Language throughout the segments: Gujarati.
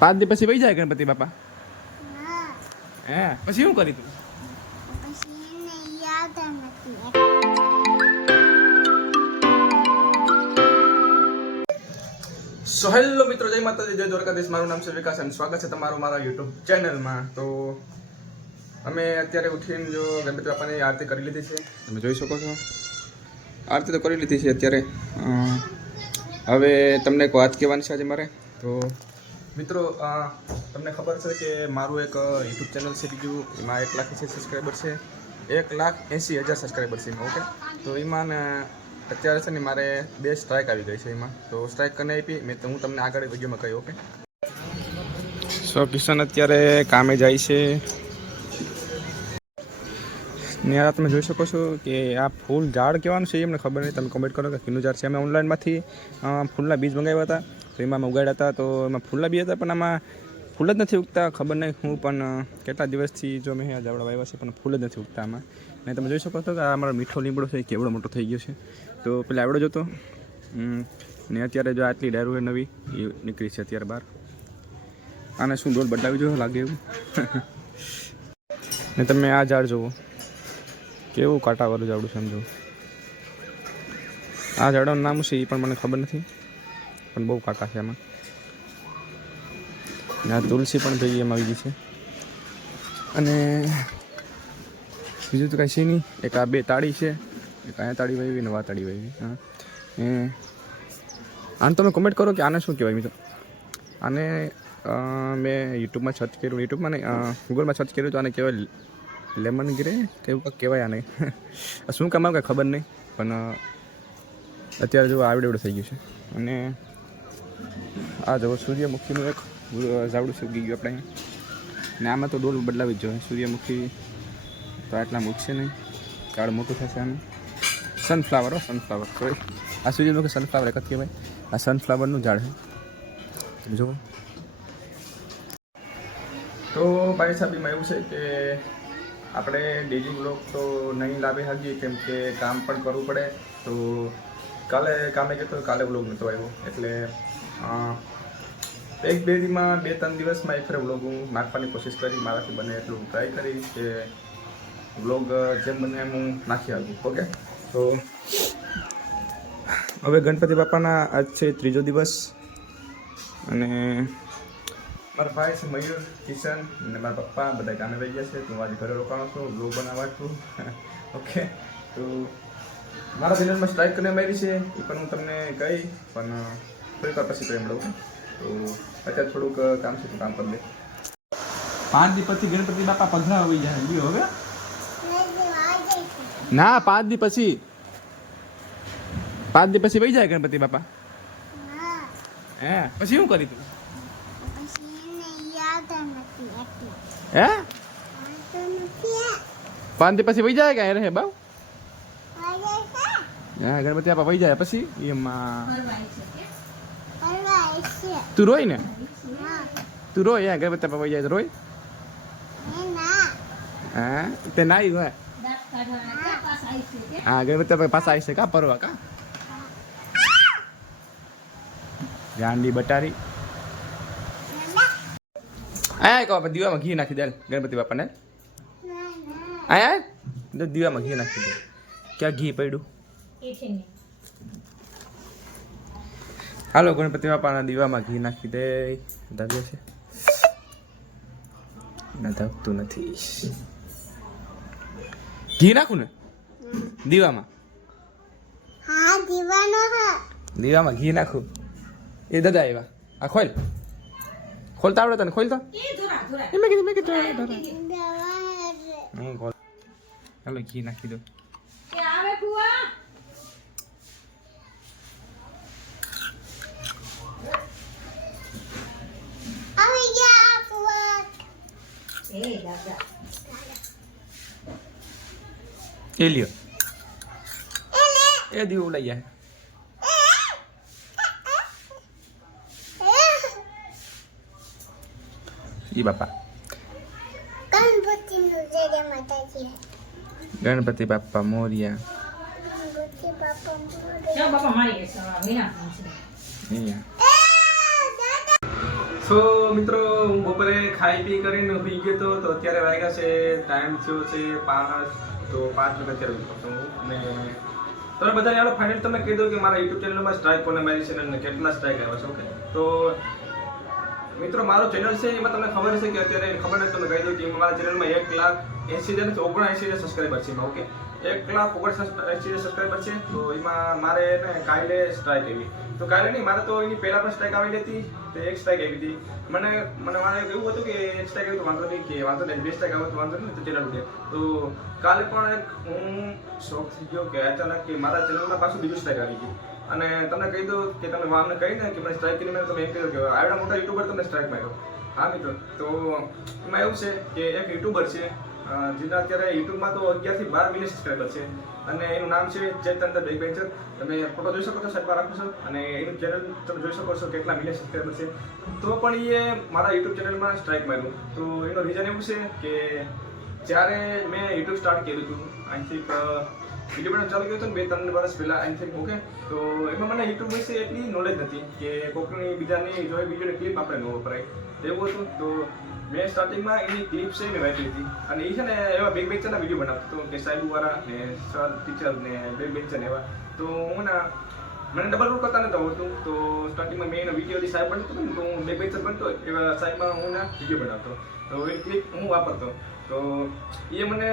5 દી પછી વહી જાય ગણપતિ બાપા? હે પછી શું કરી તું? સો હેલો મિત્રો, જય માતાજી, જય દ્વારકાધીશ. મારું નામ છે વિકાસ અને સ્વાગત છે તમારું મારા યુટ્યુબ ચેનલમાં. તો અમે અત્યારે ઉઠીને જો ગણપતિ બાપાની આરતી કરી લીધી છે, તમે જોઈ શકો છો. આરતી તો કરી લીધી છે અત્યારે. હવે તમને એક વાત કહેવાની છે આજે મારે. તો મિત્રો, તમને ખબર છે કે મારું એક યુટ્યુબ ચેનલ છે બીજું, એમાં 1,80,000 સબસ્ક્રાઈબર છે. 1,80,000 સબસ્ક્રાઈબર છે એમાં. ઓકે, તો એમાં ને અત્યારે છે ને મારે 2 સ્ટ્રાઇક આવી ગઈ છે એમાં. તો સ્ટ્રાઇક કરીને આપી મેં, તો હું તમને આગળ વિડીયોમાં કહ્યું. ઓકે, સો કિશન અત્યારે કામે જાય છે ને. આ તમે જોઈ શકો છો કે આ ફૂલ ઝાડ કહેવાનું છે એમને ખબર નહીં, તમે કમેન્ટ કરો કે કીનું ઝાડ છે. અમે ઓનલાઈનમાંથી ફૂલના બીજ મંગાવ્યા હતા, તો એમાં અમે ઉગાડ્યા હતા. તો એમાં ફૂલના બી હતા, પણ આમાં ફૂલ જ નથી ઉગતા. ખબર નહીં હું પણ કેટલા દિવસથી જો મેં આ ઝાડવા વાવ્યા છે, પણ ફૂલ જ નથી ઉગતા આમાં. ને તમે જોઈ શકો છો કે આ અમારો મીઠો લીમડો છે, કેવડો મોટો થઈ ગયો છે. તો પેલા આવડો જ હતો ને અત્યારે જો આટલી ડાયરું નવી એ નીકળી છે અત્યારે બહાર. આને શું ડોલ બદલાવી જો લાગે એવું. ને તમે આ ઝાડ જુઓ, કેવું કાંટાવાળું ઝાડું સમજો. આ ઝાડવાનું નામ છે એ પણ મને ખબર નથી, પણ બહુ કાંટા છે આમાં. આ તુલસી પણ ભેગી એમાં આવી ગઈ છે. અને બીજું તો કાંઈ છે નહીં. એક આ 2 તાળી છે, એક અહીંયા તાળી વાવી ને વા તાળી વાવી. હા, આને તમે કમેન્ટ કરો કે આને શું કહેવાય મિત્રો. આને મેં યુટ્યુબમાં સર્ચ કર્યું, યુટ્યુબમાં નહીં ગૂગલમાં સર્ચ કર્યું તો આને કહેવાય લેમન ગ્રે કે એવું કંઈક કહેવાય આને. શું કામ આવે કાંઈ ખબર નહીં, પણ અત્યારે જો આવડે થઈ ગયું છે. અને આ જુઓ સૂર્યમુખીનું એક ઝાડું છે ઉગી ગયું આપણે અહીંયા. ને આમાં તો ડોલ બદલાવી જ જોઈએ. સૂર્યમુખી તો આટલા મૂકશે નહીં, ઝાડ મોટું થશે આનું. સનફ્લાવર સોરી, આ સૂર્યમુખી સનફ્લાવર એક જ કહેવાય. આ સનફ્લાવરનું ઝાડ છે જુઓ. તો ભાઈ સાહેબ એમાં એવું છે કે આપણે ડેલી બ્લોગ તો નહીં લાવી શકીએ, કેમ કે કામ પણ કરવું પડે. તો કાલે કામે ગયો તો કાલે બ્લોગ નહોતો આવ્યો, એટલે 1-2 દીમાં 2-3 દિવસમાં એક ફેર બ્લોગ હું નાખવાની કોશિશ કરી. મારાથી બને એટલું ટ્રાય કરી કે બ્લોગ જેમ બને એમ હું નાખી આવું. ઓકે, તો હવે ગણપતિ બાપાના આજ છે 3જો દિવસ. અને મારા ભાઈ છે મયુર, કિશન અને મારા પપ્પા બધા કામે વહી ગયા છે. તો હું આજે ઘરે રોકાણો છું, બ્લોગ બનાવવા છું. ઓકે, તો મારા ચેનલમાં સ્ટ્રાઇક કરીને મારી છે એ પણ હું તમને કહી, પણ થોડીક વાર પછી પ્રેમ લઉં. તો અત્યારે થોડુંક કામ છે તો કામ કરી દે. 5 દી પછી ગણપતિ બાપા પધરા આવી જાય હવે. ના, 5 દી પછી 5 દી પછી વહી જાય ગણપતિ બાપા. હે પછી શું કરી તું? હે 5 દી પછી વહી જાય કે રહે બાવ? હા, ગણપતિ બાપા વહી જાય પછી એમાં તું રોય ને? તું રોય? હે ગણપતિ બાપા વહી જાય તો રોય? હા તે નાઈ હોય. હા, ગણપતિ બાપા પાછા આવી છે કા પરવા કા ગાંડી બટારી. આયા કહો દીવામાં ઘી નાખી દે ગણપતિ બાપાને. આયા દીવામાં ઘી નાખી દે. ક્યાં ઘી પડ્યું? હાલો, ગણપતિ બાપાના દીવામાં ઘી નાખી દે. ધાગે છે ના, ધાગતું નથી. ઘી નાખું ને દીવામાં? હા, દીવામાં ઘી નાખું. એ દાદા આવ્યા. આ ખોલ, ખોલતા આવડે તને? ખોલ તો. હાલો, ઘી નાખી દો. એ લ્યો, એ દીવો લઈ જાય. ઈ બાપા ગણપતિ બાપા મોરિયા. સો મિત્રો હું બપોરે ખાઈ પી કરીને સુઈ ગયો તો અત્યારે વાગ્યા છે ટાઈમ થયો છે 5 તો 5 વાગે અત્યારે હું અને તમે બધાને યાર ફાઇનલ તમને કહી દઉં કે મારા યુટ્યુબ ચેનલમાં સ્ટ્રાઇક કોને મારી છે અને કેટલા સ્ટ્રાઇક આવ્યા છે. ઓકે તો મિત્રો મારો ચેનલ છે એમાં તમને ખબર છે કે અત્યારે ખબર નથી તમને કહી દઉં કે મારા ચેનલમાં 1,80,79,000 સબસ્ક્રાઈબર છે એમાં. ઓકે 1,79,000 સબસ્ક્રાઈબર છે. તો એમાં મારે કાલે સ્ટ્રાઇક આવી તો કાલે નહીં મારે તો એની પહેલા પણ સ્ટ્રાઇક આવેલી હતી તો એક સ્ટ્રાઇક આવી હતી મને મારે એવું હતું કે એક સ્ટ્રાઇક આવી તો વાંધો નહીં કે વાંધો નહીં 2 સ્ટ્રાઇક આવે તો વાંધો નહીં તો ચેનલ ઉઠે. તો કાલે પણ એક હું શોખ થઈ ગયો કે અચાનક કે મારા ચેનલમાં પાછું બીજું સ્ટ્રાઇક આવી ગયું અને તમને કહી દઉં કે તમે વામને કહીને કે મને સ્ટ્રાઇક કરીને તમે એમ કહ્યું કે આવડા મોટા યુટ્યુબર તમને સ્ટ્રાઇક માર્યો. હા મિત્રો તો એમાં એવું છે કે એક યુટ્યુબર છે જેના અત્યારે યુટ્યુબમાં તો 11 થી 12 મિલિયન સબસ્ક્રાઈબર છે અને એનું નામ છે ચેતન ધ બેકબેન્ચર. તમે ફોટો જોઈ શકો છો, સાઈડમાં રાખો છો અને એનું ચેનલ તમે જોઈ શકો છો કેટલા મિલિયન સબસ્ક્રાઈબર છે. તો પણ એ મારા યુટ્યુબ ચેનલમાં સ્ટ્રાઇક માર્યું. તો એનું રીઝન એવું છે કે જ્યારે મેં યુટ્યુબ સ્ટાર્ટ કર્યું હતું આઈ થિંક વિડીયો બનાવવાનું ચાલુ કર્યું હતું ને 2-3 વર્ષ પહેલાં આઈ થિંક. ઓકે તો એમાં મને યુટ્યુબ વિશે એટલી નોલેજ નથી કે કોઈની બીજાની જોઈ વિડીયોની ક્લિપ આપણે ન વપરાય એવું હતું. તો મેં સ્ટાર્ટિંગમાં એની ક્લિપ છે મેં વાંચી હતી અને એ છે ને એવા બેક બેન્ચરના વિડીયો બનાવતો હતો કે સાહેબવાળા ને સર ટીચર ને બેક બેન્ચર એવા. તો હું મને ડબલ રોલ કરતા નહોતું આવડતું. તો સ્ટાર્ટિંગમાં મેં એનો વિડીયો સાહેબ બનતો હતો ને તો હું બેક બેન્ચર બનતો એવા સાહેબમાં હું વિડીયો બનાવતો તો એ ક્લિપ હું વાપરતો. તો એ મને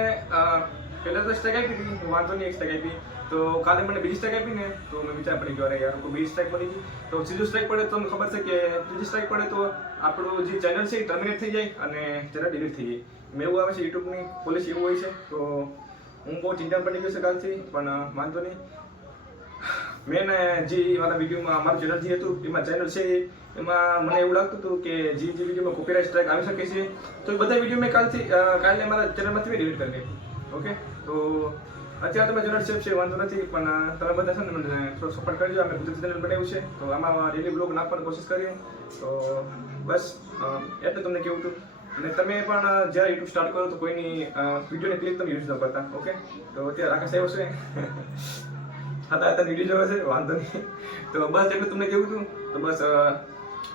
પહેલાં તો સ્ટ્રાઇક આપી હતી વાંધો નહીં એક સ્ટ્રાઇક આપી. તો કાલે મને બીજી સ્ટ્રાઇક આપી ને તો મેં વિચાર પડી ગયો અરે યાર કોઈ બીજી સ્ટ્રાઇક પડી ગઈ તો ત્રીજું સ્ટ્રાઇક પડે તો તમને ખબર છે કે ત્રીજી સ્ટ્રાઇક પડે તો આપણું જે ચેનલ છે એ ટર્મિનેટ થઈ જાય અને ચેનલ ડિલીટ થઈ જાય. મેં એવું આવે છે યુટ્યુબની પોલિસી એવું હોય છે. તો હું બહુ ચિંતા પડી ગયો છે કાલથી પણ વાંધો નહીં. મેં જે મારા વિડીયોમાં મારું ચેનલ જે હતું એમાં ચેનલ છે એમાં મને એવું લાગતું હતું કે જે વિડીયોમાં કોપીરાઇટ સ્ટ્રાઇક આવી શકે છે તો એ બધા વિડીયો મેં કાલે મારા ચેનલમાંથી ડિલીટ કરી નાખી. ઓકે તો અત્યારે તમે ચેનલ સેફ છે વાંધો નથી પણ તમે બધા છે ને મને થોડો સપોર્ટ કરજો. અમે ગુજરાતી ચેનલ બનાવ્યું છે તો આમાં ડેલી બ્લોગ નાખવાની કોશિશ કરીએ. તો બસ એટલે તમને કેવું હતું અને તમે પણ જ્યારે યુટ્યુબ સ્ટાર્ટ કરો તો કોઈની વિડીયોની ક્લિપ તમે યુઝ ન કરતા. ઓકે તો અત્યારે આકાશ આવ્યો છે હતા વિડીયો જોવે છે વાંધો નહીં. તો બસ એટલે તમને કેવું હતું તો બસ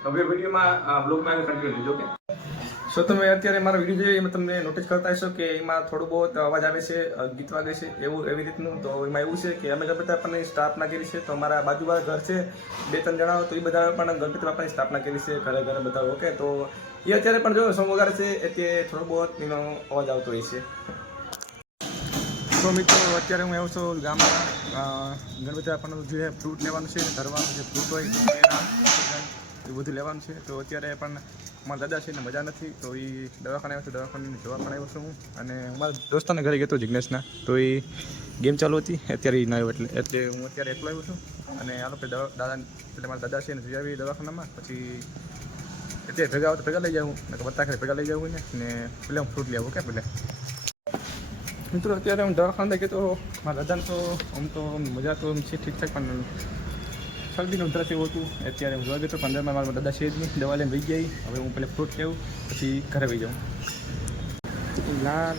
હવે વિડીયોમાં બ્લોગમાં કન્ટિન્યુ લીધો. ઓકે સો તમે અત્યારે મારા વિડીયો જોઈએ એમાં તમને નોટિસ કરતા હશો કે એમાં થોડું બહુ અવાજ આવે છે, ગીત વાગે છે એવી રીતનું. તો એમાં એવું છે કે અમે ગણપતિ બાપાની સ્થાપના કરી છે. તો અમારા બાજુવાળા ઘર છે 2-3 જણા તો એ બધા પણ ગણપતિ બાપાની સ્થાપના કરી છે ઘરે ઘરે બધા. ઓકે તો એ અત્યારે પણ જો સોંગ વગાડે છે એટલે થોડો બહુ એનો અવાજ આવતો હોય છે. તો મિત્રો અત્યારે હું આવ્યો છું ગામમાં ગણપતિ બાપાનું જે ફ્રૂટ લેવાનું છે ધરવાનું જે ફ્રૂટ હોય એ બધું લેવાનું છે. તો અત્યારે પણ મારા દાદા છે ને મજા નથી તો એ દવાખાને આવ્યો છું, દવાખાને જોવા પણ આવ્યો છું હું. અને મારા દોસ્તાને ઘરે ગયો હતો જિગ્નેશના તો એ ગેમ ચાલુ હતી અત્યારે ન આવ્યો એટલે હું અત્યારે એકલો આવ્યો છું. અને આ લોકો દાદા એટલે મારા દાદા છે ને જઈ આવી દવાખાનામાં પછી એટલે ભેગા આવો તો ભેગા લઈ જાઉં બધા ઘરે ભેગા લઈ જાઉં ને પેલા હું ફ્રૂટ લઈ આવું. કે પેલા મિત્રો અત્યારે હું દવાખાને ગયો તો મારા દાદાને તો આમ તો મજા તો છે ઠીકઠાક પણ શરદીનું ઉધરસ એવું હતું. અત્યારે હું જોવા ગયો તો 15માં મારા દાદા છે જ નહીં દવા લઈને વહી ગઈ. હવે હું પહેલાં ફ્રૂટ લેવું પછી ઘરે વહી જાઉં. લાલ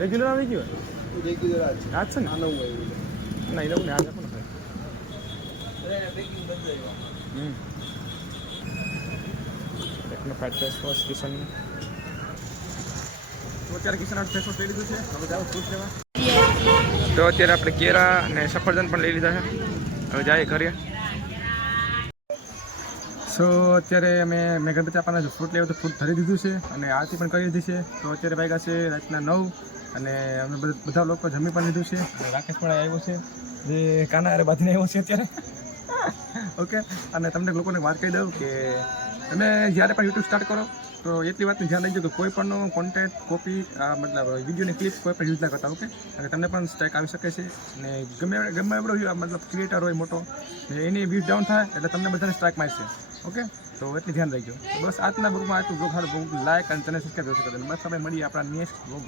રેગ્યુલર આવી ગયો રેગ્યુલર આજ છે ને ના એ લોકો ને આજે પણ એકનો ફેસ વોશ કિશન તો અત્યારે કિશન ફેસ વોશ લઈ લીધું છે. હવે જાઓ ફ્રૂટ લેવા. તો અત્યારે આપણે કેળા અને સફરજન પણ લઈ લીધા છે. હવે જાય ઘરે. સો અત્યારે મેં ગણપતિ બાપાના ફ્રૂટ લેવું તો ફ્રૂટ ધરી દીધું છે અને આરતી પણ કરી દીધી છે. તો અત્યારે વાગ્યા છે રાતના 9 અને અમે બધા લોકો જમી પણ લીધું છે. અને રાકેશ પણ આવ્યો છે જે કાના અરે બાંધીને આવ્યો છે અત્યારે. ઓકે અને તમને લોકોને વાત કહી દઉં કે તમે જ્યારે પણ યુટ્યુબ સ્ટાર્ટ કરો તો એટલી વાતનું ધ્યાન રાખજો કે કોઈ પણનો કોન્ટેન્ટ કોપી મતલબ વિડીયોની ક્લિપ કોઈ પણ યુઝ ના કરતા. ઓકે અને તમને પણ સ્ટ્રાઇક આવી શકે છે અને ગમે એવડો મતલબ ક્રિએટર હોય મોટો એની વ્યૂઝ ડાઉન થાય એટલે તમને બધાને સ્ટ્રાઇક મારશે. ઓકે તો એટલી ધ્યાન રાખજો. બસ આજના બ્લોગમાં આટલું બ્લોગ સારું બ્લોગ લાઈક અને ચેનલ સબસ્ક્રાઈબ કરજો. બસ હવે મળીએ આપણા નેક્સ્ટ બ્લોગ.